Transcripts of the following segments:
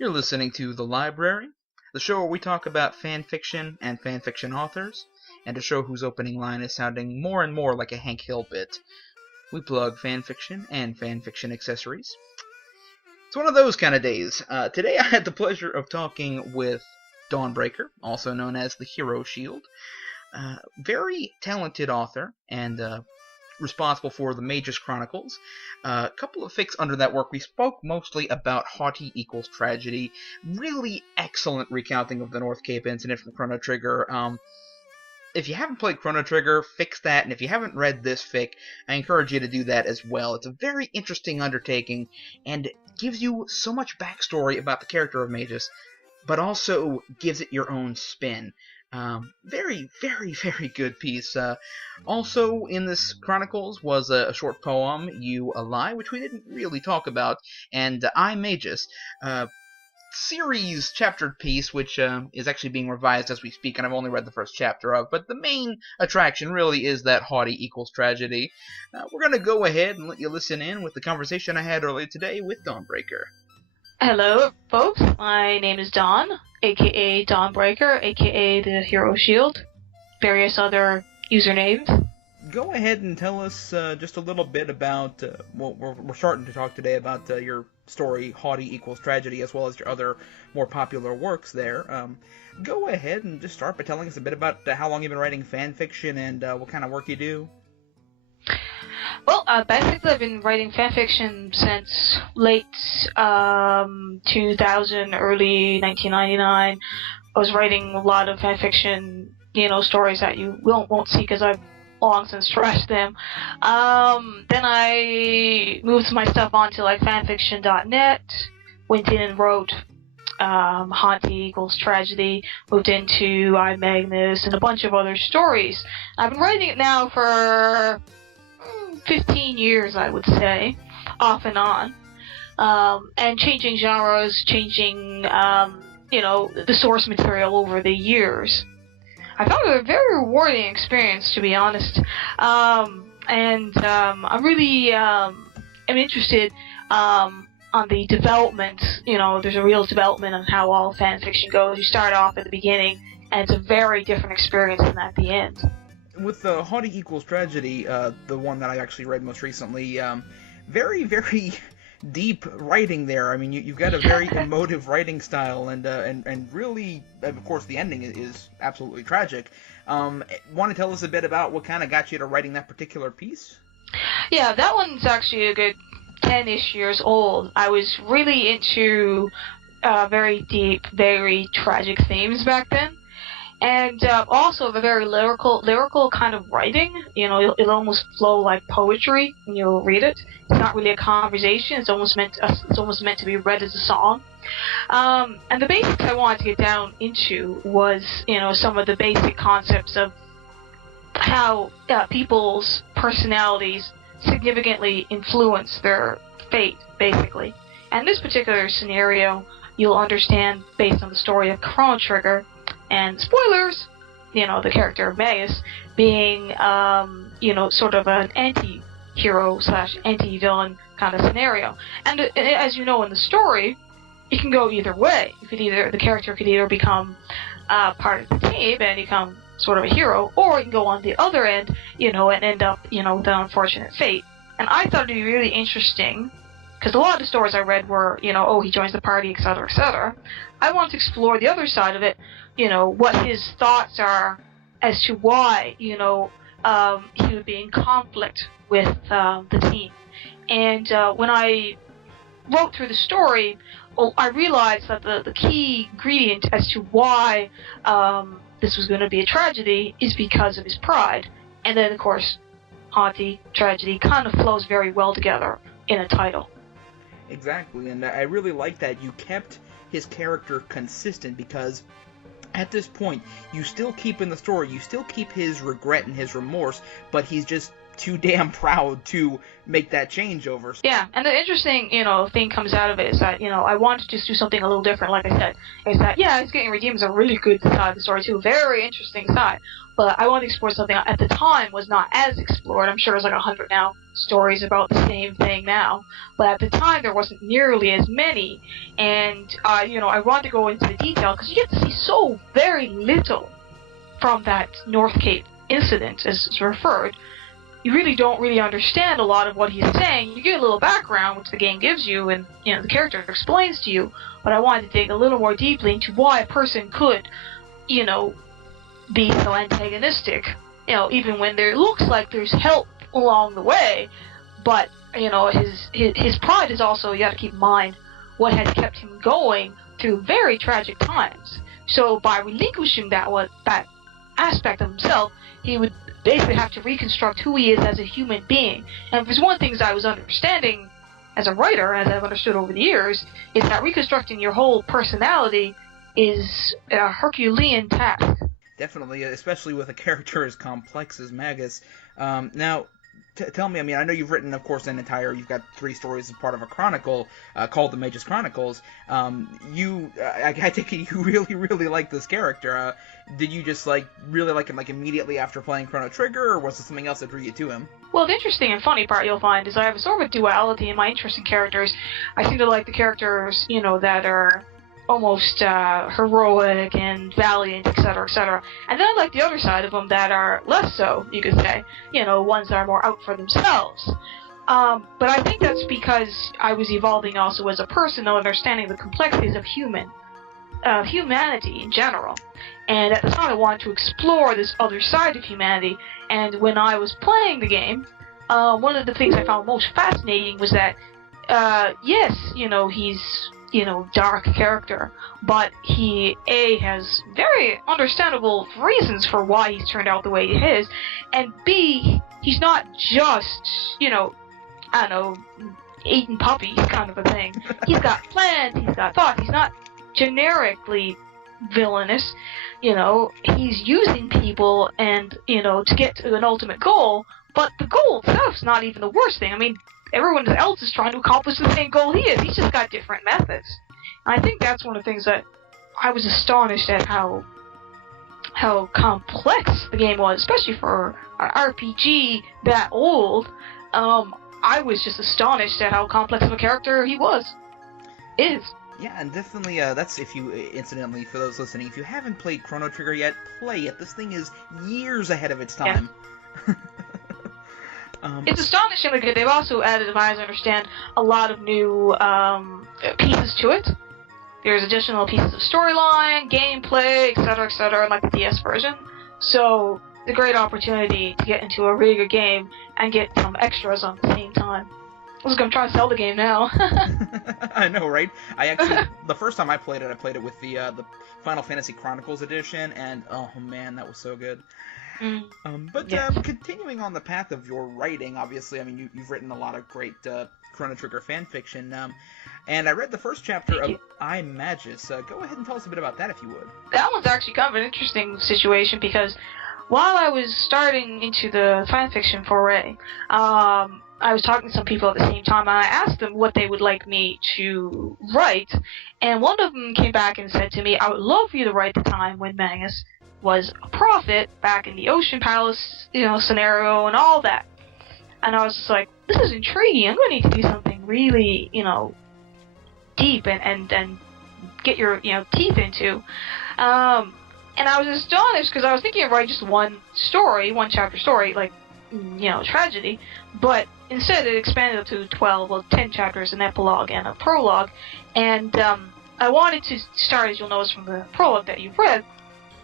You're listening to The Library, the show where we talk about fanfiction and fanfiction authors, and a show whose opening line is sounding more and more like a Hank Hill bit. We plug fanfiction and fanfiction accessories. It's one of those kind of days. Today I had the pleasure of talking with Dawnbreaker, also known as the Theheroshield. Very talented author and responsible for the Magus Chronicles. A couple of fics under that work. We spoke mostly about Haughty Tragedy. Really excellent recounting of the North Cape incident from Chrono Trigger. If you haven't played Chrono Trigger, fix that, and if you haven't read this fic, I encourage you to do that as well. It's a very interesting undertaking, and gives you so much backstory about the character of Magus, but also gives it your own spin. Very, very, very good piece. Also in this Chronicles was a short poem, You a Lie, which we didn't really talk about, and I Magus, series chaptered piece, which is actually being revised as we speak, and I've only read the first chapter of, but the main attraction really is that Haughty Tragedy. We're going to go ahead and let you listen in with the conversation I had earlier today with Dawnbreaker. Hello, folks. My name is Dawn, aka Dawnbreaker, aka the Theheroshield, various other usernames. Go ahead and tell us just a little bit about, we're starting to talk today about your story, Haughty Tragedy, as well as your other more popular works there. Go ahead and just start by telling us a bit about how long you've been writing fan fiction and what kind of work you do. Well, basically I've been writing fanfiction since late 2000, early 1999. I was writing a lot of fanfiction, stories that you won't see because I've long since trashed them. Then I moved my stuff onto like fanfiction.net, went in and wrote Haughty Tragedy, moved into I Magus and a bunch of other stories. I've been writing it now for 15 years, I would say, off and on, and changing genres, changing the source material over the years. I found it a very rewarding experience, to be honest, and I really am interested on the development. There's a real development on how all fan fiction goes. You start off at the beginning, and it's a very different experience than at the end. With the Haughty Tragedy, the one that I actually read most recently, very, very deep writing there. I mean, you've got a very emotive writing style, and really, of course, the ending is absolutely tragic. Want to tell us a bit about what kind of got you to writing that particular piece? Yeah, that one's actually a good 10-ish years old. I was really into very deep, very tragic themes back then. And also a very lyrical kind of writing. It'll almost flow like poetry when you read it. It's not really a conversation. It's almost meant to be read as a song. And the basics I wanted to get down into was, some of the basic concepts of how people's personalities significantly influence their fate, basically. And this particular scenario, you'll understand based on the story of Chrono Trigger. And spoilers, the character of Magus being, sort of an anti-hero / anti-villain kind of scenario. And as you know in the story, it can go either way. The character could either become part of the team and become sort of a hero, or it can go on the other end, and end up, with an unfortunate fate. And I thought it'd be really interesting, because a lot of the stories I read were, he joins the party, etc., etc. I wanted to explore the other side of it, what his thoughts are as to why, he would be in conflict with the team. And when I wrote through the story, I realized that the key ingredient as to why this was going to be a tragedy is because of his pride. And then, of course, Haughty Tragedy kind of flows very well together in a title. Exactly, and I really like that you kept his character consistent, because at this point, you still keep in the story, you still keep his regret and his remorse, but he's just too damn proud to make that changeover. Yeah, and the interesting, thing comes out of it is that, I want to just do something a little different, like I said. Is that, yeah, It's Getting Redeemed is a really good side of the story, too. Very interesting side. But I want to explore something at the time was not as explored. I'm sure there's like 100 now stories about the same thing now. But at the time, there wasn't nearly as many. And, I want to go into the detail because you get to see so very little from that North Cape incident, as it's referred. You really don't really understand a lot of what he's saying. You get a little background, which the game gives you, and the character explains to you. But I wanted to dig a little more deeply into why a person could, be so antagonistic. Even when there looks like there's help along the way. But his pride is also, you got to keep in mind what has kept him going through very tragic times. So by relinquishing that aspect of himself, he would basically have to reconstruct who he is as a human being. And if there's one thing that I was understanding as a writer, as I've understood over the years, is that reconstructing your whole personality is a Herculean task. Definitely, especially with a character as complex as Magus. Now, tell me, I know you've written, of course, you've got 3 stories as part of a chronicle called the Magus Chronicles. I take it you really, really like this character. Did you just, really like him, immediately after playing Chrono Trigger, or was there something else that drew you to him? Well, the interesting and funny part you'll find is I have a sort of a duality in my interest in characters. I seem to like the characters, that are almost heroic and valiant, etc., etc. And then I like the other side of them that are less so, you could say. Ones that are more out for themselves. But I think that's because I was evolving also as a person, understanding the complexities of humanity in general. And at the time I wanted to explore this other side of humanity. And when I was playing the game, one of the things I found most fascinating was that, yes, he's dark character, but he, A, has very understandable reasons for why he's turned out the way he is, and B, he's not just, eating puppies kind of a thing. He's got plans, he's got thoughts, he's not generically villainous, he's using people and, to get to an ultimate goal, but the goal itself's not even the worst thing. Everyone else is trying to accomplish the same goal he is. He's just got different methods. And I think that's one of the things that I was astonished at how complex the game was, especially for an RPG that old. I was just astonished at how complex of a character he is. Yeah, and definitely, that's, if you, incidentally, for those listening, if you haven't played Chrono Trigger yet, play it. This thing is years ahead of its time. Yeah. It's astonishingly good. They've also added, if I understand, a lot of new pieces to it. There's additional pieces of storyline, gameplay, etc., like the DS version. So, it's a great opportunity to get into a really good game and get some extras on the same time. I was going to try to sell the game now. I know, right? I actually, the first time I played it with the Final Fantasy Chronicles edition, and oh man, that was so good. Continuing on the path of your writing, obviously, you've written a lot of great Chrono Trigger fanfiction, and I read the first chapter of I, Magus. Go ahead and tell us a bit about that, if you would. That one's actually kind of an interesting situation, because while I was starting into the fanfiction foray, I was talking to some people at the same time, and I asked them what they would like me to write, and one of them came back and said to me, I would love for you to write the time when Magus was a prophet back in the Ocean Palace, scenario and all that. And I was just like, this is intriguing. I'm going to need to do something really, deep and get your, teeth into. And I was astonished because I was thinking of writing just one chapter story, like, tragedy. But instead it expanded up to 10 chapters, an epilogue and a prologue. And I wanted to start, as you'll notice from the prologue that you've read,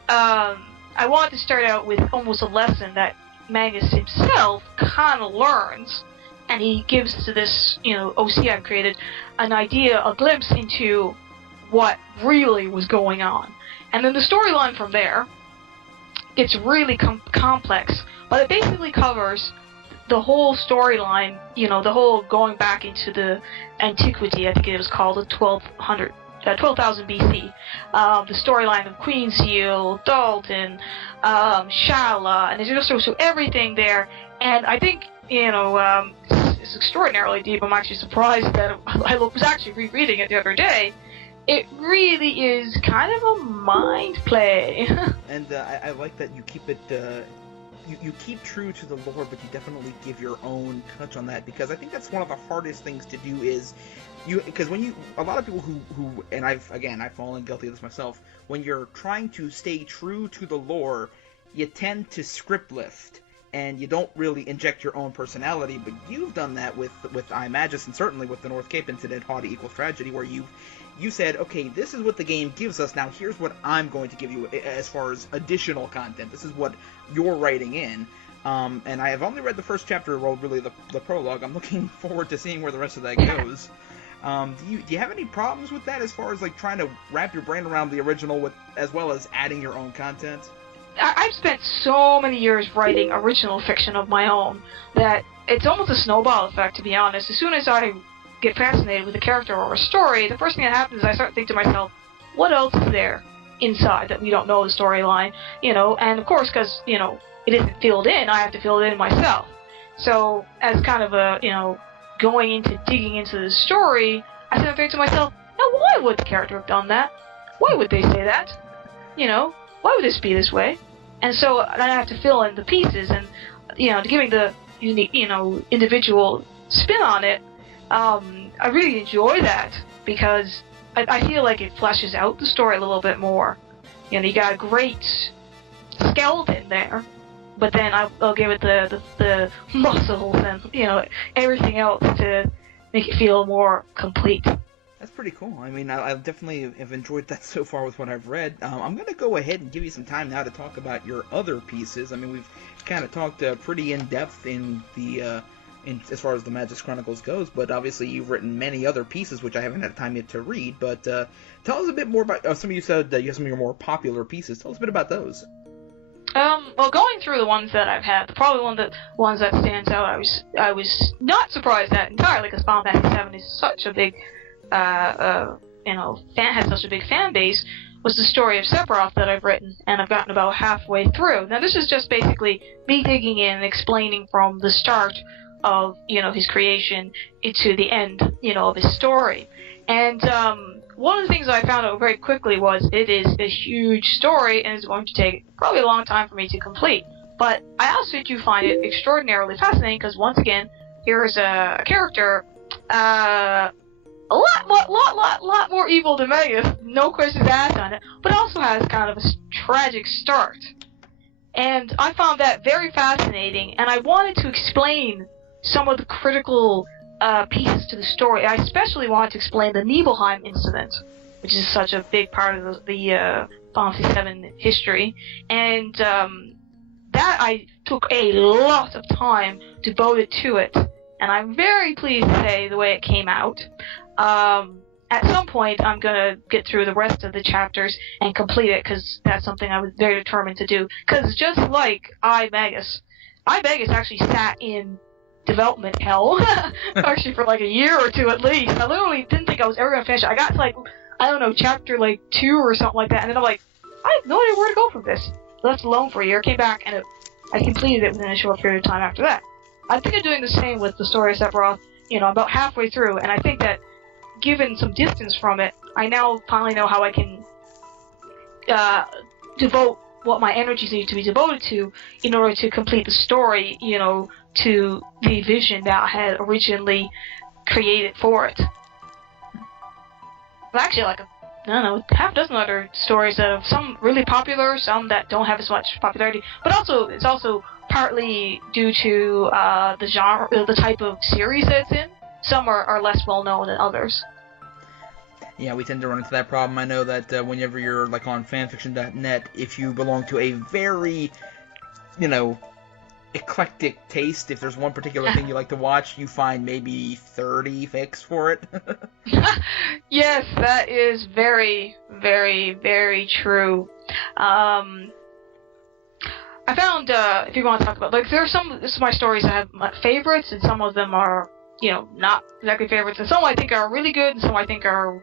I wanted to start out with almost a lesson that Magus himself kind of learns, and he gives to this, OC I've created, an idea, a glimpse into what really was going on. And then the storyline from there, it's really complex, but it basically covers the whole storyline, the whole going back into the antiquity, I think it was called, the 12,000 BC. The storyline of Queen Seal, Dalton, Shala, and there's just so everything there. And I think it's extraordinarily deep. I'm actually surprised that I was actually rereading it the other day. It really is kind of a mind play. And I like that you keep it, you keep true to the lore, but you definitely give your own touch on that, because I think that's one of the hardest things to do is, because a lot of people who, and I've fallen guilty of this myself, when you're trying to stay true to the lore, you tend to script lift, and you don't really inject your own personality, but you've done that with I Magus, and certainly with the North Cape incident, Haughty equals Tragedy, where you said, okay, this is what the game gives us, now here's what I'm going to give you as far as additional content. This is what you're writing in. And I have only read the first chapter, well, really the prologue. I'm looking forward to seeing where the rest of that goes. Do you have any problems with that as far as like trying to wrap your brain around the original as well as adding your own content? I've spent so many years writing original fiction of my own that it's almost a snowball effect, to be honest. As soon as I get fascinated with a character or a story, the first thing that happens is I start thinking to myself, what else is there inside that we don't know the storyline? And of course, because, it isn't filled in, I have to fill it in myself. So, as kind of a, digging into the story, I start thinking to myself, now why would the character have done that? Why would they say that? Why would this be this way? And so then I have to fill in the pieces, and, giving the unique, individual spin on it. I really enjoy that, because I feel like it fleshes out the story a little bit more. You got a great skeleton there, but then I'll give it the muscles and, everything else to make it feel more complete. That's pretty cool. I mean, I definitely have enjoyed that so far with what I've read. I'm going to go ahead and give you some time now to talk about your other pieces. I mean, we've kind of talked pretty in-depth in the... as far as the Magus Chronicles goes, but obviously you've written many other pieces which I haven't had time yet to read, but tell us a bit more about, some of you said you have some of your more popular pieces. Tell us a bit about those. Well, going through the ones that I've had, probably ones that stands out, I was not surprised at entirely, because Final Fantasy VII is such a big, has such a big fan base, was the story of Sephiroth that I've written, and I've gotten about halfway through. Now, this is just basically me digging in and explaining from the start of, his creation into the end, of his story. And, one of the things I found out very quickly was it is a huge story and it's going to take probably a long time for me to complete. But I also do find it extraordinarily fascinating, because once again, here's a character, a lot more evil than Magus, no questions asked on it, but also has kind of a tragic start. And I found that very fascinating, and I wanted to explain some of the critical pieces to the story. I especially wanted to explain the Nibelheim incident, which is such a big part of the Final Fantasy VII history, and that I took a lot of time devoted to it, and I'm very pleased to say the way it came out. At some point, I'm gonna get through the rest of the chapters and complete it, because that's something I was very determined to do. Because just like I Magus actually sat in development hell, actually for like a year or two at least. I literally didn't think I was ever going to finish it. I got to like, I don't know, chapter like 2 or something like that, and then I'm like, I have no idea where to go from this. Left alone for a year, came back, and I completed it within a short period of time after that. I think I'm doing the same with the story of Sephiroth, about halfway through, and I think that given some distance from it, I now finally know how I can devote what my energies need to be devoted to in order to complete the story, to the vision that I had originally created for it. But actually, like, half a dozen other stories that have some really popular, some that don't have as much popularity, but also, it's also partly due to the genre, the type of series that it's in. Some are less well known than others. Yeah, we tend to run into that problem. I know that whenever you're like on fanfiction.net, if you belong to a very, eclectic taste, if there's one particular thing you like to watch, you find maybe 30 fics for it. Yes, that is very, very, very true. I found, if you want to talk about, like, there are some of my stories that have my favorites, and some of them are, not exactly favorites, and some I think are really good, and some I think are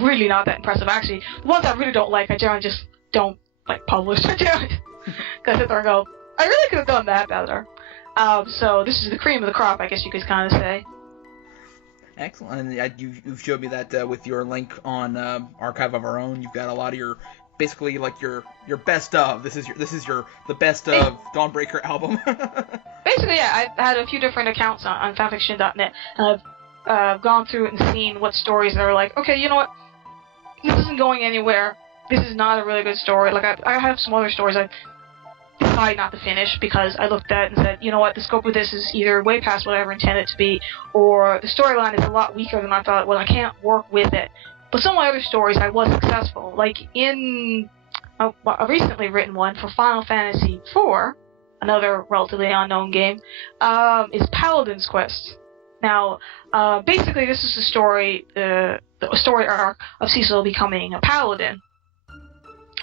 really not that impressive. Actually, the ones I really don't like, I generally just don't, publish. Because I sit there and go, I really could have done that better. So this is the cream of the crop, I guess you could kind of say. Excellent. And you've showed me that with your link on Archive of Our Own. You've got a lot of your, basically like your best of. This is the best of Dawnbreaker album. Basically, yeah. I've had a few different accounts on fanfiction.net, and I've gone through it and seen what stories that are like, okay, you know what, this isn't going anywhere. This is not a really good story. Like I have some other stories I decided not to finish because I looked at it and said, you know what, the scope of this is either way past what I ever intended it to be, or the storyline is a lot weaker than I thought. Well, I can't work with it. But some of my other stories, I was successful. Like in a recently written one for Final Fantasy IV, another relatively unknown game, is Paladin's Quest. Now, basically, this is the story arc of Cecil becoming a paladin.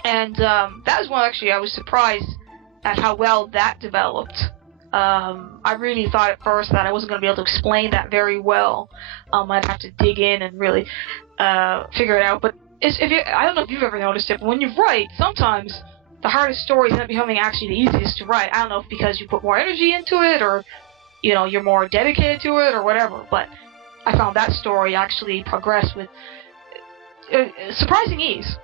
And that was one, actually, I was surprised at how well that developed. I really thought at first that I wasn't going to be able to explain that very well. I'd have to dig in and really figure it out. But I don't know if you've ever noticed it, but when you write, sometimes the hardest stories end up becoming actually the easiest to write. I don't know if because you put more energy into it, or you're more dedicated to it, or whatever. But I found that story actually progressed with surprising ease.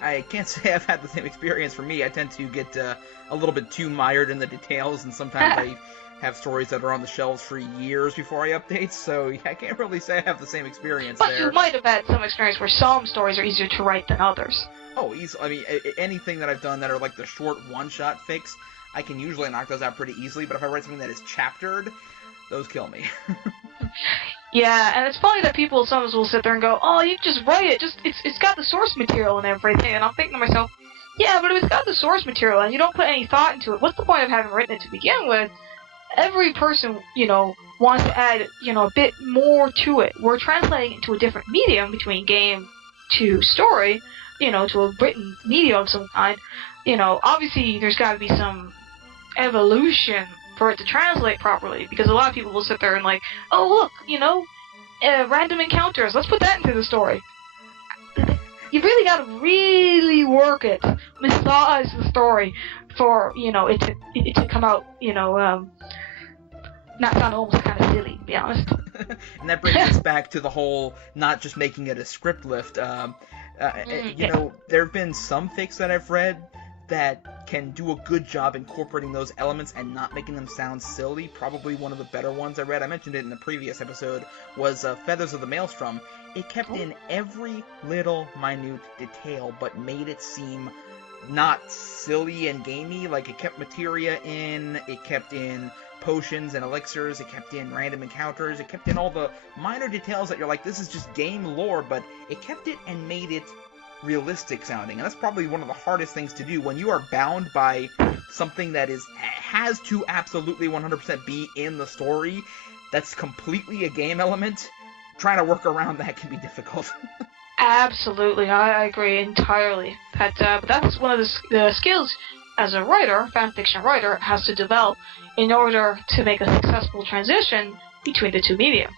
I can't say I've had the same experience. For me, I tend to get a little bit too mired in the details, and sometimes I have stories that are on the shelves for years before I update, so I can't really say I have the same experience but there. But you might have had some experience where some stories are easier to write than others. Oh, easy. I mean, anything that I've done that are like the short one-shot fix, I can usually knock those out pretty easily, but if I write something that is chaptered, those kill me. Yeah, and it's funny that people sometimes will sit there and go, oh, you just write it, it's got the source material and everything, and I'm thinking to myself, yeah, but if it's got the source material and you don't put any thought into it, what's the point of having written it to begin with? Every person, wants to add, a bit more to it. We're translating it to a different medium between game to story, to a written medium of some kind. Obviously there's got to be some evolution for it to translate properly, because a lot of people will sit there and like, oh look, random encounters, let's put that into the story. You really gotta really work it, massage the story for, it to come out, not sound almost kind of silly, to be honest. And that brings us back to the whole not just making it a script lift. There have been some fics that I've read that can do a good job incorporating those elements and not making them sound silly. Probably one of the better ones I read, I mentioned it in the previous episode, was Feathers of the Maelstrom. It kept in every little minute detail, but made it seem not silly and gamey. Like, it kept materia in, it kept in potions and elixirs, it kept in random encounters, it kept in all the minor details that you're like, this is just game lore, but it kept it and made it realistic sounding. And that's probably one of the hardest things to do when you are bound by something that has to absolutely 100% be in the story. That's completely a game element. Trying to work around that can be difficult. Absolutely, I agree entirely. That's one of the skills as a writer, fanfiction writer, has to develop in order to make a successful transition between the two media.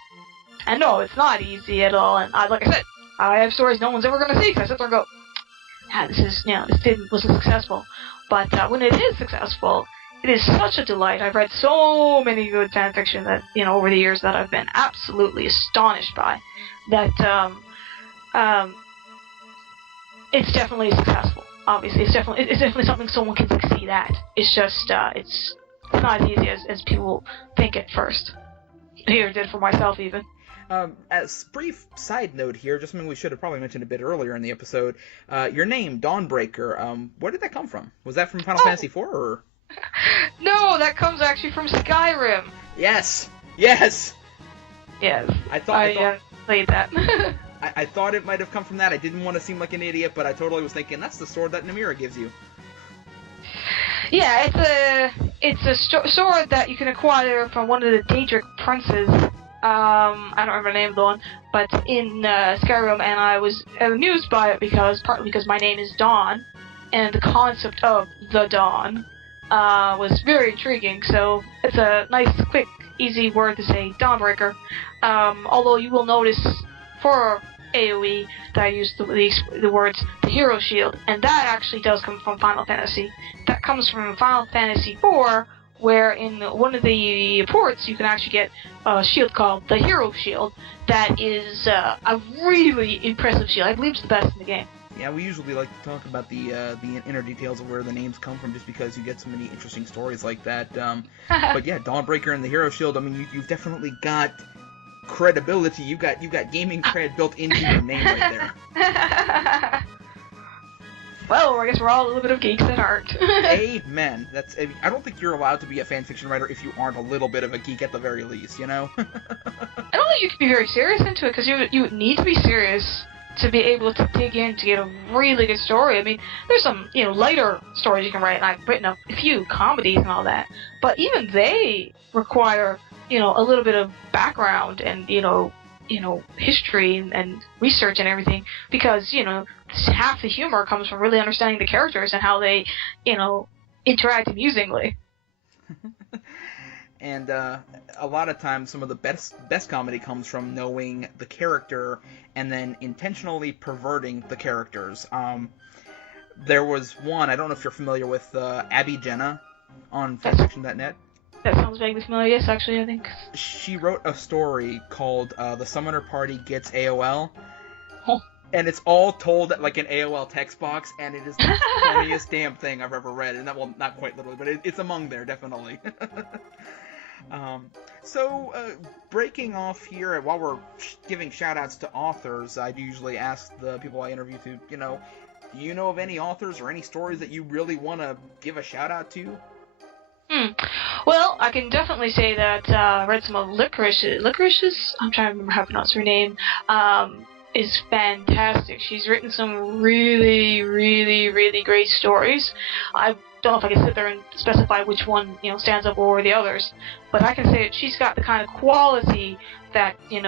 And no, it's not easy at all. And like I said, I have stories no one's ever going to see, because I sit there and go, this wasn't successful. But when it is successful, it is such a delight. I've read so many good fanfiction that, over the years that I've been absolutely astonished by. That, it's definitely successful. Obviously, it's definitely something someone can succeed at. It's just, it's not as easy as people think at first. Neither did for myself, even. As brief side note here, just something we should have probably mentioned a bit earlier in the episode, your name, Dawnbreaker, where did that come from? Was that from Final Fantasy IV, or...? No, that comes actually from Skyrim. Yes! Yes. I thought played that. I thought it might have come from that. I didn't want to seem like an idiot, but I totally was thinking, that's the sword that Namira gives you. Yeah, it's a sword that you can acquire from one of the Daedric princes. I don't remember the name of the one, but in Skyrim, and I was amused by it partly because my name is Dawn, and the concept of the Dawn was very intriguing. So it's a nice, quick, easy word to say, Dawnbreaker. Although you will notice for AoE that I use the words Theheroshield, and that actually does come from Final Fantasy. That comes from Final Fantasy IV, where in one of the ports you can actually get a shield called the Theheroshield that is a really impressive shield. I believe it's the best in the game. Yeah, we usually like to talk about the inner details of where the names come from, just because you get so many interesting stories like that. But yeah, Dawnbreaker and the Theheroshield. I mean, you've definitely got credibility. You got gaming cred built into your name right there. Well, I guess we're all a little bit of geeks at heart. Amen. I don't think you're allowed to be a fanfiction writer if you aren't a little bit of a geek at the very least, you know? I don't think you can be very serious into it, because you need to be serious to be able to dig in to get a really good story. I mean, there's some, lighter stories you can write, and I've written a few comedies and all that, but even they require, a little bit of background and, history and research and everything, because, half the humor comes from really understanding the characters and how they, interact amusingly. And a lot of times, some of the best comedy comes from knowing the character and then intentionally perverting the characters. There was one, I don't know if you're familiar with Abby Jenna on fanfiction.net. That sounds vaguely familiar. Yes, actually, I think. She wrote a story called The Summoner Party Gets AOL. Oh. And it's all told at like an AOL text box, and it is the funniest damn thing I've ever read. And well, not quite literally, but it's among there, definitely. Breaking off here, while we're giving shout-outs to authors, I usually ask the people I interview to, do you know of any authors or any stories that you really want to give a shout-out to? Well, I can definitely say that I read some of Licorice's, I'm trying to remember how to pronounce her name, is fantastic. She's written some really, really, really great stories. I don't know if I can sit there and specify which one, stands up over the others, but I can say that she's got the kind of quality that, you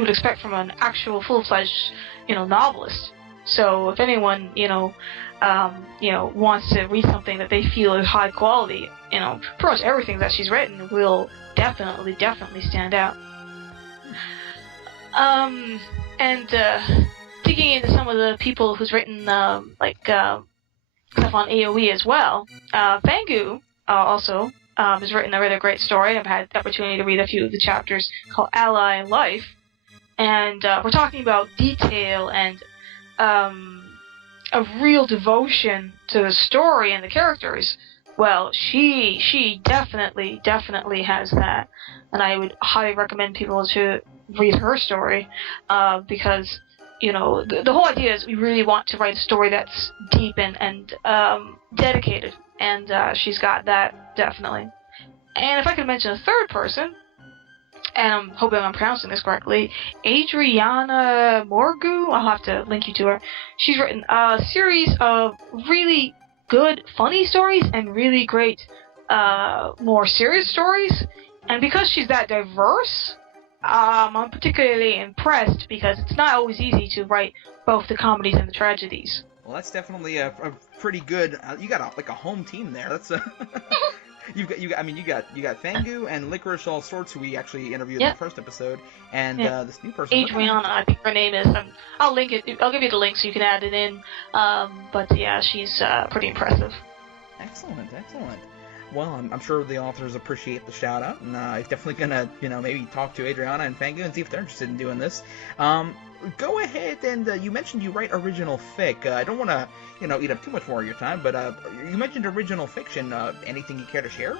would expect from an actual full-fledged, novelist. So if anyone, wants to read something that they feel is high quality, pretty much everything that she's written will definitely stand out. Digging into some of the people who's written, stuff on AoE as well, Fangu also has written a rather great story. I've had the opportunity to read a few of the chapters called Ally Life, and we're talking about detail and a real devotion to the story and the characters. Well, she definitely has that, and I would highly recommend people to read her story, because the whole idea is we really want to write a story that's deep and dedicated, and she's got that, definitely. And if I could mention a third person, and I'm hoping I'm pronouncing this correctly, Adriana Morgu, I'll have to link you to her. She's written a series of really good, funny stories and really great, more serious stories, and because she's that diverse, I'm particularly impressed, because it's not always easy to write both the comedies and the tragedies. Well, that's definitely a pretty good. You got a home team there. That's you got Fangu and Licorice All Sorts, who we actually interviewed in the first episode, and this new person, Adriana, I think her name is. I'll link it. I'll give you the link so you can add it in. But yeah, she's pretty impressive. Excellent. Well, I'm sure the authors appreciate the shout out, and I'm definitely gonna, maybe talk to Adriana and Fangu and see if they're interested in doing this. Go ahead, and you mentioned you write original fic. I don't want to, eat up too much more of your time, but you mentioned original fiction. Anything you care to share?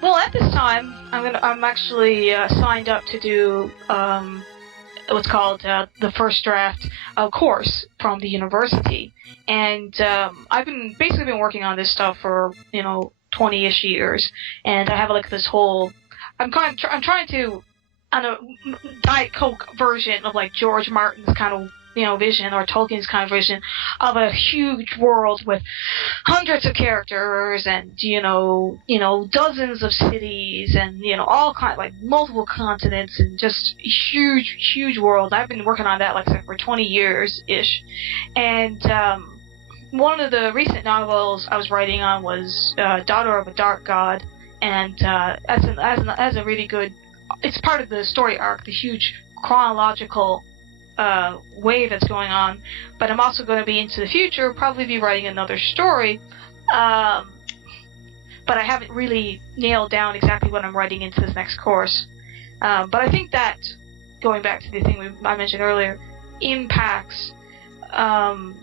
Well, at this time, I'm actually signed up to do what's called the first draft course from the university, and I've been working on this stuff for 20-ish years, and I have this whole. I'm trying to, on a Diet Coke version of George Martin's kind of vision, or Tolkien's kind of vision of a huge world with hundreds of characters and dozens of cities and all kind multiple continents and just huge world. I've been working on that for 20 years ish, and one of the recent novels I was writing on was Daughter of a Dark God, and as a really good. It's part of the story arc, the huge chronological wave that's going on, but I'm also going to be into the future, probably be writing another story but I haven't really nailed down exactly what I'm writing into this next course. But I think that, going back to the thing I mentioned earlier, impacts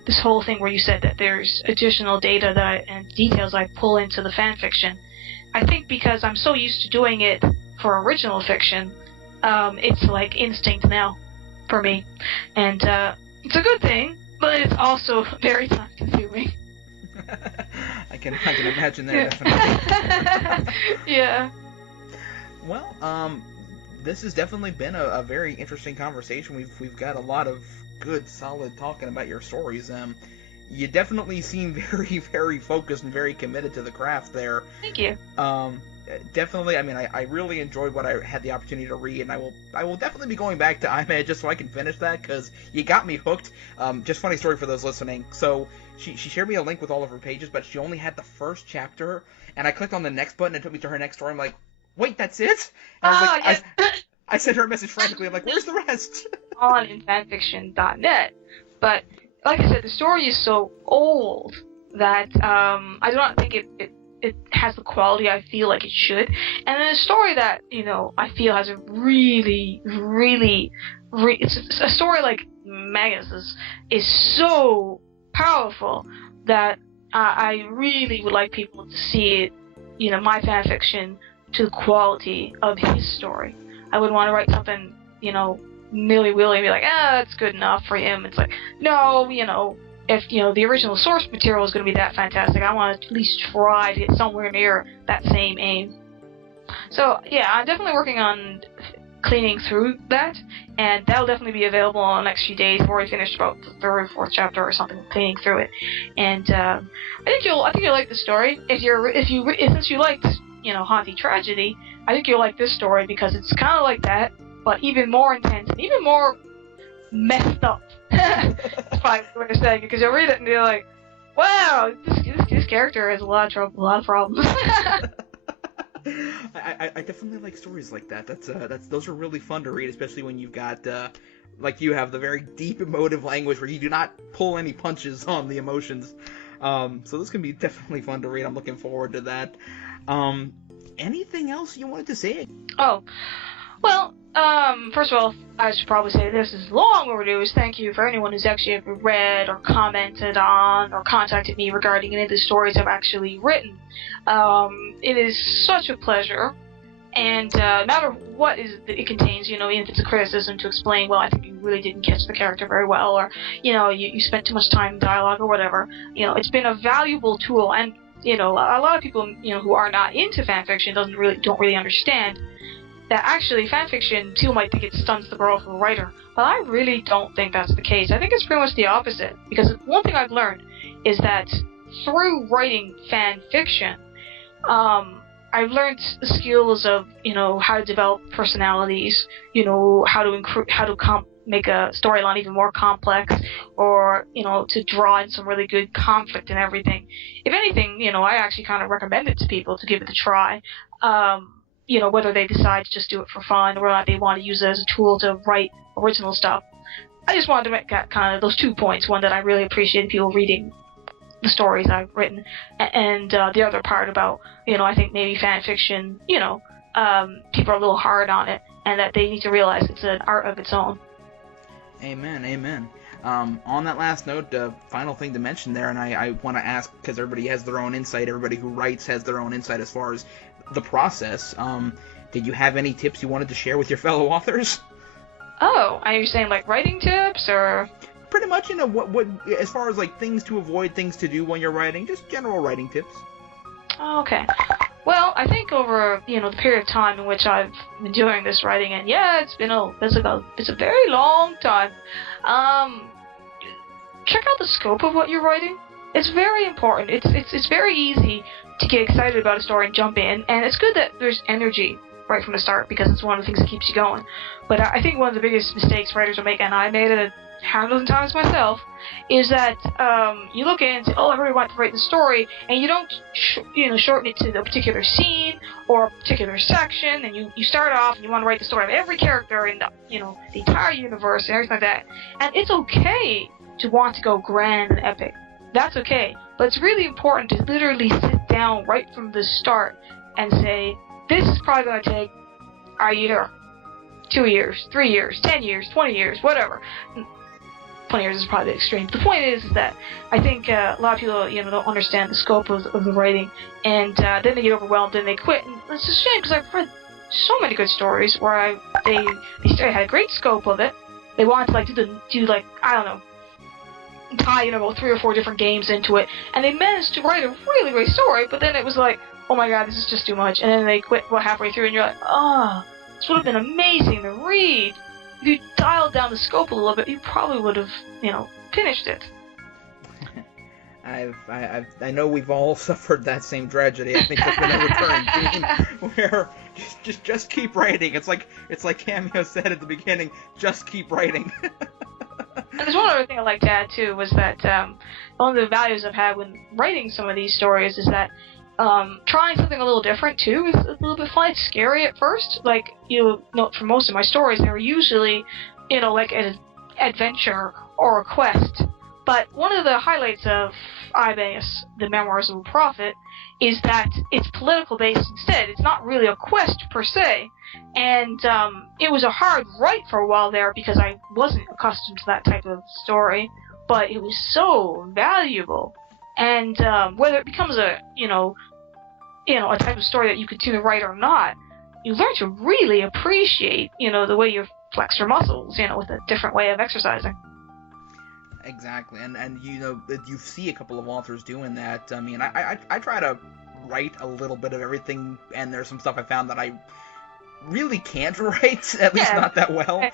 this whole thing where you said that there's additional data and details I pull into the fanfiction. I think because I'm so used to doing it for original fiction, it's like instinct now for me. And it's a good thing, but it's also very time-consuming. I can imagine that, definitely. Yeah. Well, this has definitely been a very interesting conversation. We've got a lot of good, solid talking about your stories. You definitely seem very, very focused and very committed to the craft there. Thank you. Definitely. I mean, I really enjoyed what I had the opportunity to read, and I will definitely be going back to iMed just so I can finish that, because you got me hooked. Just funny story for those listening. So she shared me a link with all of her pages, but she only had the first chapter, and I clicked on the next button and it took me to her next story. I'm like, wait, that's it? And I was like, yeah. I sent her a message frantically. I'm like, where's the rest? On in fanfiction.net, but like I said, the story is so old that I do not think it has the quality I feel like it should. And then a story that, I feel has a really, really, it's a story like Magus is so powerful that I really would like people to see it, my fanfiction to the quality of his story. I would want to write something, nilly-willy and be like, that's good enough for him. It's like, no, if, the original source material is going to be that fantastic, I want to at least try to get somewhere near that same aim. So, yeah, I'm definitely working on cleaning through that, and that'll definitely be available in the next few days. I've already finished about the third or fourth chapter or something, cleaning through it. And I think you'll like the story. Since you liked, Haughty Tragedy, I think you'll like this story because it's kind of like that, but even more intense and even more messed up. That's probably the way to say it, because you'll read it and you're like, wow, this character has a lot of trouble, a lot of problems. I definitely like stories like that. Those are really fun to read, especially when you've got like you have the very deep emotive language where you do not pull any punches on the emotions. So this can be definitely fun to read. I'm looking forward to that. Anything else you wanted to say? Oh, well, first of all, I should probably say this is long overdue. Thank you for anyone who's actually ever read or commented on or contacted me regarding any of the stories I've actually written. It is such a pleasure, and no matter what it contains, even if it's a criticism to explain, well, I think you really didn't catch the character very well, or you spent too much time in dialogue or whatever. It's been a valuable tool, and a lot of people who are not into fanfiction don't really understand that actually fanfiction, people might think it stunts the growth of a writer, but I really don't think that's the case. I think it's pretty much the opposite, because one thing I've learned is that through writing fanfiction, I've learned the skills of, how to develop personalities, how to make a storyline even more complex, or, to draw in some really good conflict and everything. If anything, I actually kind of recommend it to people to give it a try. Whether they decide to just do it for fun or not they want to use it as a tool to write original stuff. I just wanted to make that kind of those 2 points. One, that I really appreciate people reading the stories I've written, and the other part about, I think maybe fan fiction, people are a little hard on it, and that they need to realize it's an art of its own. Amen. On that last note, final thing to mention there, and I want to ask, because everybody has their own insight, everybody who writes has their own insight as far as the process. Did you have any tips you wanted to share with your fellow authors? Oh, are you saying like writing tips, or? Pretty much, what as far as like things to avoid, things to do when you're writing, just general writing tips. Oh, okay. Well, I think over the period of time in which I've been doing this writing, and yeah, it's a very long time. Check out the scope of what you're writing. It's very important. It's very easy to get excited about a story and jump in, and it's good that there's energy right from the start, because it's one of the things that keeps you going. But I think one of the biggest mistakes writers will make, and I made it half a dozen times myself, is that you look in and say, oh, everybody wants to write the story, and you don't shorten it to the particular scene or a particular section, and you start off and you want to write the story of every character in the the entire universe and everything like that. And it's okay to want to go grand and epic. That's okay. But it's really important to literally sit down right from the start and say, this is probably going to take a year, 2 years, 3 years, 10 years, 20 years, whatever. 20 years is probably the extreme. The point is that I think a lot of people, don't understand the scope of the writing, and then they get overwhelmed and they quit. And it's a shame because I've read so many good stories where they had a great scope of it. They wanted to tie about 3 or 4 different games into it, and they managed to write a really great story. But then it was like, oh my god, this is just too much, and then they quit halfway through, and you're like, this would have been amazing to read. If you dialed down the scope a little bit, you probably would have, finished it. I know we've all suffered that same tragedy. I think that's been a recurring theme, where just keep writing. It's like Cameo said at the beginning, just keep writing. And there's one other thing I like to add too, was that one of the values I've had when writing some of these stories is that trying something a little different too is a little bit fun. It's scary at first. For most of my stories, they were usually, like an adventure or a quest. But one of the highlights of Ibanez, the Memoirs of a Prophet, is that it's political based instead. It's not really a quest per se. And it was a hard write for a while there because I wasn't accustomed to that type of story. But it was so valuable. And whether it becomes a type of story that you continue to write or not, you learn to really appreciate, the way you flex your muscles, with a different way of exercising. Exactly, and you see a couple of authors doing that. I mean, I try to write a little bit of everything, and there's some stuff I found that I really can't write, at least not that well.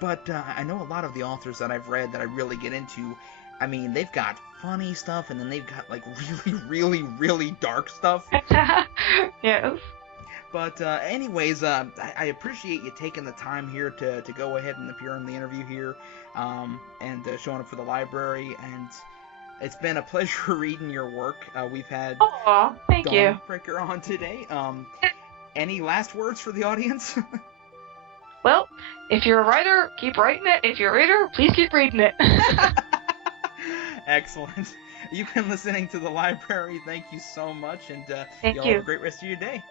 But I know a lot of the authors that I've read that I really get into, I mean, they've got funny stuff, and then they've got, really, really, really dark stuff. Yes. But anyways, I appreciate you taking the time here to go ahead and appear in the interview here, and showing up for the library, and it's been a pleasure reading your work. We've had thank you. Dawnbreaker on today. Any last words for the audience? Well, if you're a writer, keep writing it. If you're a reader, please keep reading it. Excellent. You've been listening to The Library. Thank you so much, and Thank y'all you. have a great rest of your day.